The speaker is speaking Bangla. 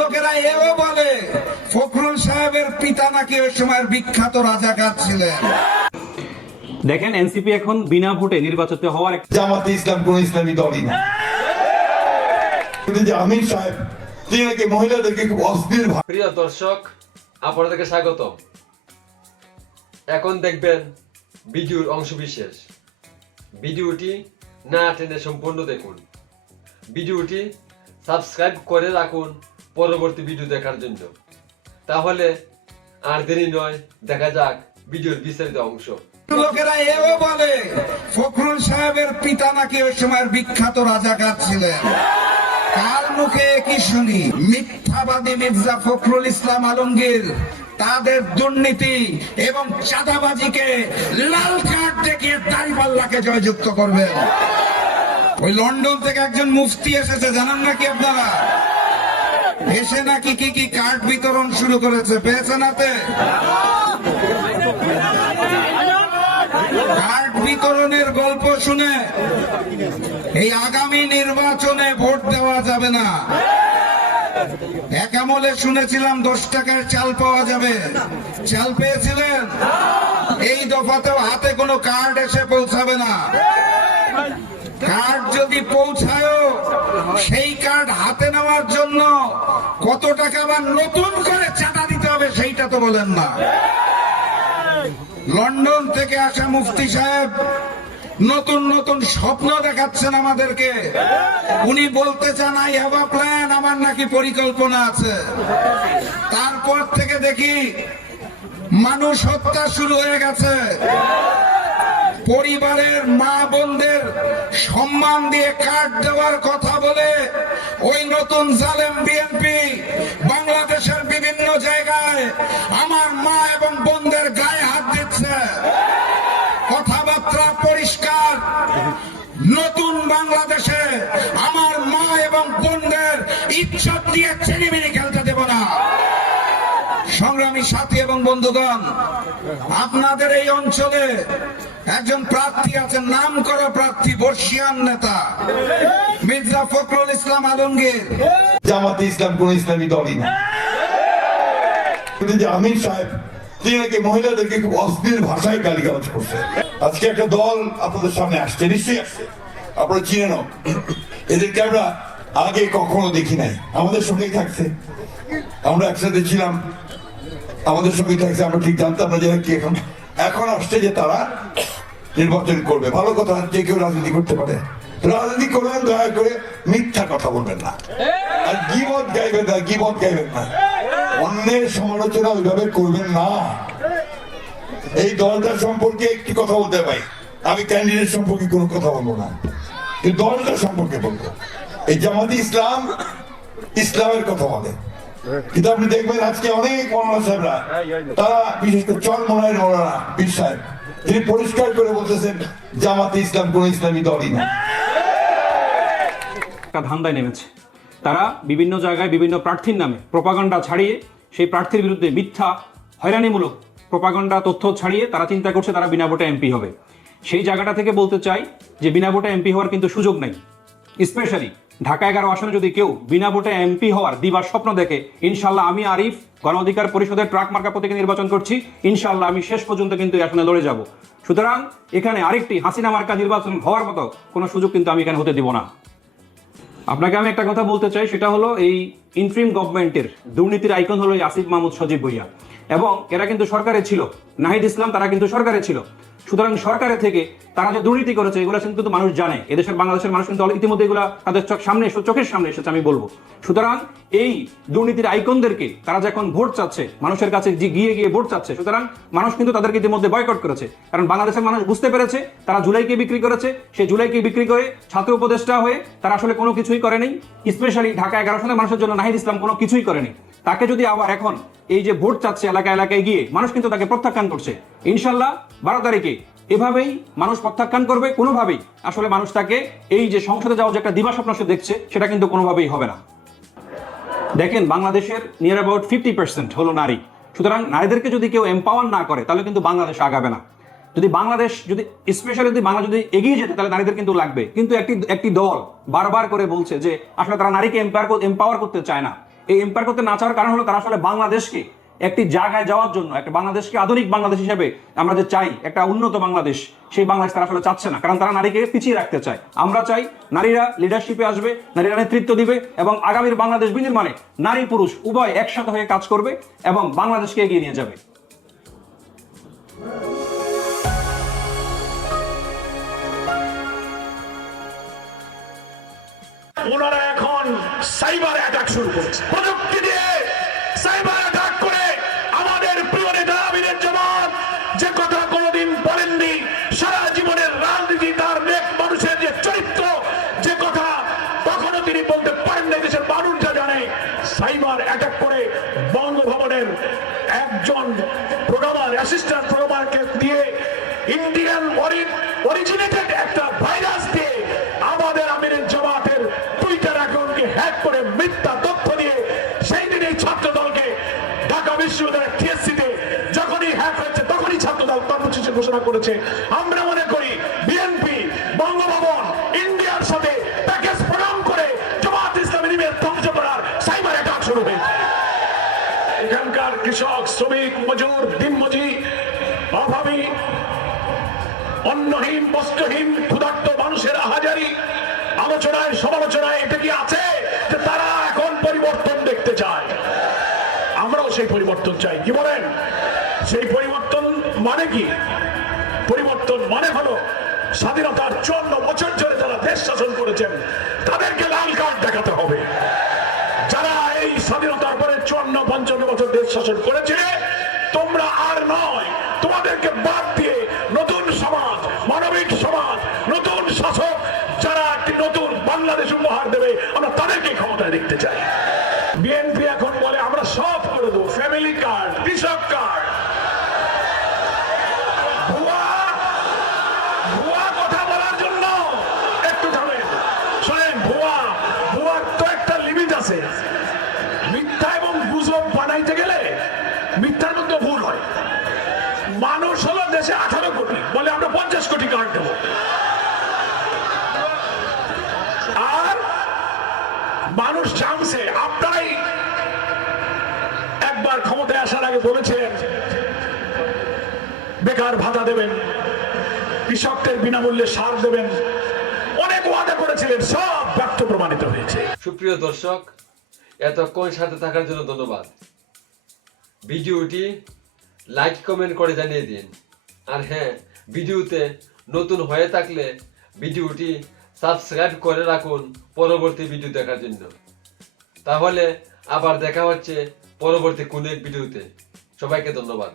লোকেরা এও বলে ফখরুল সাহেবের পিতা নাকি ওই সময়ের বিখ্যাত রাজাকার ছিলেন। দেখেন এনসিপি এখন বিনা ভোটে নির্বাচিত হওয়ার জামাতে ইসলাম কোন ইসলামী দলই না। যে আমির সাহেব তিনি নাকি মহিলাদেরকে খুব অস্থির। প্রিয় দর্শক, আপনাদেরকে স্বাগত। এখন দেখবেন ভিডিওর অংশবিশেষ। ভিডিওটি না টেনে সম্পূর্ণ দেখুন। ভিডিওটি সাবস্ক্রাইব করে রাখুন পরবর্তী ভিডিও দেখার জন্য। তাহলে আর দেরি নয়, দেখা যাক ভিডিওর বিস্তারিত অংশ। লোকেরা এও বলে ফখরুল সাহেবের পিতা নাকি ওই সময়ের বিখ্যাত রাজাকার ছিলেন। কার মুখে কি শুনি? মিথ্যাবাদী মির্জা ফখরুল ইসলাম আলমগীর তাদের দুর্নীতি এবং চাঁদাবাজিকে লাল কার্ড দেখিয়ে দাঁড়িপাল্লাকে জয়যুক্ত করবেন। ওই লন্ডন থেকে একজন মুফতি এসেছে, জানান নাকি আপনারা? এসে নাকি কি কার্ড বিতরণ শুরু করেছে, পেয়েছেন হাতে? কার্ড বিতরণের গল্প শুনে এই আগামী নির্বাচনে ভোট দেওয়া যাবে না। এক আমলে শুনেছিলাম 10 টাকার চাল পাওয়া যাবে, চাল পেয়েছিলেন? এই দফাতেও হাতে কোনো কার্ড এসে পৌঁছাবে না। কার্ড যদি পৌঁছায়ও সেই কার্ড হাতে নেওয়ার জন্য কত টাকা বা নতুন করে চাঁদা দিতে হবে সেইটা তো বলেন না। লন্ডন থেকে আসা মুফতি সাহেব নতুন নতুন স্বপ্ন দেখাচ্ছেন আমাদেরকে। উনি বলতে চান আই হ্যাভ আ প্ল্যান, আমার নাকি পরিকল্পনা আছে। তারপর থেকে দেখি মানুষ হত্যা শুরু হয়ে গেছে। পরিবারের মা বোনদের সম্মান দিয়ে কার্ড দেওয়ার কথা বলে ওই নতুন জালেম বিএনপি বাংলাদেশের বিভিন্ন জায়গায় আমার মা এবং বোনদের গায়ে হাত দিচ্ছে। কথাবার্তা পরিষ্কার, নতুন বাংলাদেশে আমার মা এবং বোনদের ইজ্জত দিয়ে ছেলেমেয়ে খেলতে দেব না। সংগ্রামী সাথী এবং বন্ধুগণ, আপনাদের এই অঞ্চলে একজন প্রার্থী আছেন, নাম করা প্রার্থী, বর্ষিয়ান নেতা মির্জা ফখরুল ইসলাম আলমগীর। জামাতে ইসলাম কোন ইসলামী দলই না। যে আমির সাহেব তিনি নাকি মহিলাদেরকে খুব অস্থির ভাষায় গালিগালাজ করছে। আজকে একটা দল আপনাদের সামনে আসছে, নিশ্চয়ই আসছে, আপনারা চিনেন। এদেরকে আমরা আগে কখনো দেখি নাই। আমাদের সঙ্গেই থাকছে, আমরা একসাথে ছিলাম, আমাদের সঙ্গেই থাকছে, আমরা ঠিক জানতাম না যে কি এখন আসছে যে তারা নির্বাচন করবে। ভালো কথা, যে কেউ রাজনীতি করতে পারে। রাজনীতি করবেন, দয়া করে মিথ্যা কথা বলবেন না, আর গীবত গাইবেন না, গীবত গাইবেন না, অন্যের সমালোচনা ওইভাবে করবেন না। এই দলটার সম্পর্কে একটি কথা বলতে পাই, আমি ক্যান্ডিডেট সম্পর্কে কোনো কথা বলবো না, এই দলটা সম্পর্কে বলবো। এই জামাতে ইসলাম ইসলামের কথা বলে, কিন্তু আপনি দেখবেন আজকে অনেক মৌলানা সাহেবরা, তারা বিশেষ করে চর মৌলানা মৌলানা পীর সাহেব, তিনি পরিষ্কার করে বলতেছেন জামাতে ইসলাম কোন ইসলামী দলই না। ধান্দায় নেমেছে। তারা বিভিন্ন জায়গায় বিভিন্ন প্রার্থীর নামে প্রোপাগান্ডা ছাড়িয়ে সেই প্রার্থীর বিরুদ্ধে মিথ্যা হয়রানিমূলক প্রোপাগান্ডা তথ্য ছাড়িয়ে তারা চিন্তা করছে তারা বিনা ভোটে এমপি হবে। সেই জায়গাটা থেকে বলতে চাই যে বিনা ভোটে এমপি হওয়ার কিন্তু সুযোগ নেই। স্পেশালি ঢাকা 11 আসনে যদি কেউ বিনা ভোটে এমপি হওয়ার দিবার স্বপ্ন দেখে, ইনশাল্লাহ আমি আরিফ গণ অধিকার পরিষদের ট্রাক মার্কা প্রতীকে নির্বাচন করছি, ইনশাল্লাহ আমি শেষ পর্যন্ত কিন্তু এই আসনে লড়ে যাব। সুতরাং এখানে আরেকটি হাসিনা মার্কা নির্বাচন হওয়ার মতো কোনো সুযোগ কিন্তু আমি এখানে হতে দিব না। আপনাকে আমি একটা কথা বলতে চাই, সেটা হলো এই ইন্টারিম গভর্নমেন্টের দুর্নীতির আইকন হলো আসিফ মাহমুদ সজীব ভুইয়া, এবং এরা কিন্তু সরকারে ছিল, নাহিদ ইসলাম তারা কিন্তু সরকারে ছিল। সুতরাং সরকারে থেকে তারা যে দুর্নীতি করেছে এগুলো কিন্তু মানুষ জানে, এদেশের বাংলাদেশের মানুষ কিন্তু ইতিমধ্যে এগুলো তাদের চোখের সামনে এসেছে, আমি বলবো। সুতরাং এই দুর্নীতির আইকনদেরকে তারা যখন ভোট চাচ্ছে, মানুষের কাছে গিয়ে ভোট চাচ্ছে, সুতরাং মানুষ কিন্তু তাদেরকে ইতিমধ্যে বয়কট করেছে। কারণ বাংলাদেশের মানুষ বুঝতে পেরেছে তারা জুলাইকে বিক্রি করেছে, সেই জুলাইকে বিক্রি করে ছাত্র উপদেষ্টা হয়ে তারা আসলে কোনো কিছুই করেনি। স্পেশালি ঢাকা 11 আসনের মানুষের জন্য নাহিদ ইসলাম কোনো কিছুই করেনি। তাকে যদি আবার এখন এই যে ভোট চাচ্ছে এলাকায় এলাকায় গিয়ে, মানুষ কিন্তু তাকে প্রত্যাখ্যান করছে। ইনশাল্লাহ 12 তারিখে এভাবেই মানুষ প্রত্যাখ্যান করবে। কোনোভাবেই আসলে মানুষ তাকে এই যে সংসদে যাওয়ার যে একটা দিবাস্বপ্ন সে দেখছে, সেটা কিন্তু কোনোভাবেই হবে না। দেখেন বাংলাদেশের নিয়ার অ্যাবাউট 50% হলো নারী। সুতরাং নারীদেরকে যদি কেউ এম্পাওয়ার না করে তাহলে কিন্তু বাংলাদেশ আগাবে না। যদি বাংলাদেশ যদি স্পেশালি যদি বাংলা যদি এগিয়ে যেতে তাহলে নারীদের কিন্তু লাগবে। কিন্তু একটি দল বারবার করে বলছে যে আসলে তারা নারীকে এম্পাওয়ার করতে চায় না। এই এম্পায়ার করতে না চাওয়ার কারণ হলো তারা আসলে বাংলাদেশকে একটি জায়গায় যাওয়ার জন্য, একটা বাংলাদেশকে আধুনিক বাংলাদেশ হিসেবে আমরা যে চাই, একটা উন্নত বাংলাদেশ, সেই বাংলাদেশ তারা আসলে চাচ্ছে না। কারণ তারা নারীকে পিছিয়ে রাখতে চায়। আমরা চাই নারীরা লিডারশিপে আসবে, নারীরা নেতৃত্ব দিবে এবং আগামীর বাংলাদেশ বিনির্মাণে নারী পুরুষ উভয় একসাথে হয়ে কাজ করবে এবং বাংলাদেশকে এগিয়ে নিয়ে যাবে। ওনারা এখন সাইবার অ্যাটাক শুরু করেছে, প্রযুক্তি দিয়ে সাইবার অ্যাটাক করে আমাদের প্রিয় নেতা আমিনুর জামান যে কথা কোনোদিন বলেননি, সারা জীবনের রাজনীতি তার নেক মানুষের যে চরিত্র, যে কথা কখনো তিনি বলতে পারেন না, দেশের মানুষরা জানে। সাইবার অ্যাটাক করে বঙ্গভবনের একজন প্রোগ্রামার, অ্যাসিস্ট্যান্ট প্রোগ্রামারকে দিয়ে ইন্ডিয়ান অরিজিনেটেড একটা ভাইরাস দিয়ে আমাদের আমিনুর জামাতের টুইটার অ্যাকাউন্টকে হ্যাক করে মিথ্যা তথ্য দিয়ে সেই দিন এই ছাত্র দলকে ঢাকা বিশ্ববিদ্যালয়ের টিএসসিতে যখনই হ্যাক হয়েছে তখনই ছাত্র দল কর্মসূচি ঘোষণা করেছে। আমরা মনে করি বিএনপি বঙ্গভবন ইন্ডিয়ার সাথে প্যাকেজ প্রোগ্রাম করে জামাত ইসলামী ধ্বংস করার সাইবার অ্যাটাক শুরু হয়েছে। এখানকার কৃষক, শ্রমিক, মজুর, দিনমজুর, অভাবী, অন্নহীন, বস্ত্রহীন, ক্ষুধার্ত মানুষের আহাজারি আলোচনায় সমালোচনায় এটা কি আছে যে তারা এখন পরিবর্তন দেখতে চায়? আমরাও সেই পরিবর্তন চাই। কি বলেন? সেই পরিবর্তন মানে কি? পরিবর্তন মানে হলো স্বাধীনতার 54 বছর ধরে যারা দেশ শাসন করেছেন তাদেরকে লাল কার্ড দেখাতে হবে। যারা এই স্বাধীনতার পরে 54-55 বছর দেশ শাসন করেছে, তোমরা আর নয়, তোমাদেরকে বাদ দিয়ে নতুন সমাজ, মানবিক সমাজ, নতুন শাসক যারা একটি নতুন বাংলাদেশ উপহার দেবে, আমরা তাদেরকে ক্ষমতায় দেখতে চাই। বিএনপি এখন বলে আমরা সব করে দেবো, ফ্যামিলি কার্ড, কৃষক কার্ড। ভুয়া কথা বলার জন্য একটু থামেন, শোনেন, ভুয়ার তো একটা লিমিট আছে। মিথ্যা এবং গুজব বানাইতে গেলে মিথ্যার মধ্যে ভুল হয়। মানুষ হলো দেশে 18 কোটি, বলে আমরা 50 কোটি কার্ড দেবো। আর মানুষ জানছে, আপনারাই একবার ক্ষমতায় আসার আগে বলেছিলেন বেকার ভাতা দেবেন, কৃষকদের বিনামূল্যে সার দেবেন, অনেক ওয়াদা করেছিলেন, সব ব্যর্থ প্রমাণিত হয়েছে। সুপ্রিয় দর্শক, এতক্ষণ সাথে থাকার জন্য ধন্যবাদ। ভিডিওটি লাইক কমেন্ট করে জানিয়ে দিন। আর হ্যাঁ, ভিডিওতে নতুন হয়ে থাকলে ভিডিওটি সাবস্ক্রাইব করে রাখুন পরবর্তী ভিডিও দেখার জন্য। তাহলে আবার দেখা হচ্ছে পরবর্তী কোনো এক ভিডিওতে। সবাইকে ধন্যবাদ।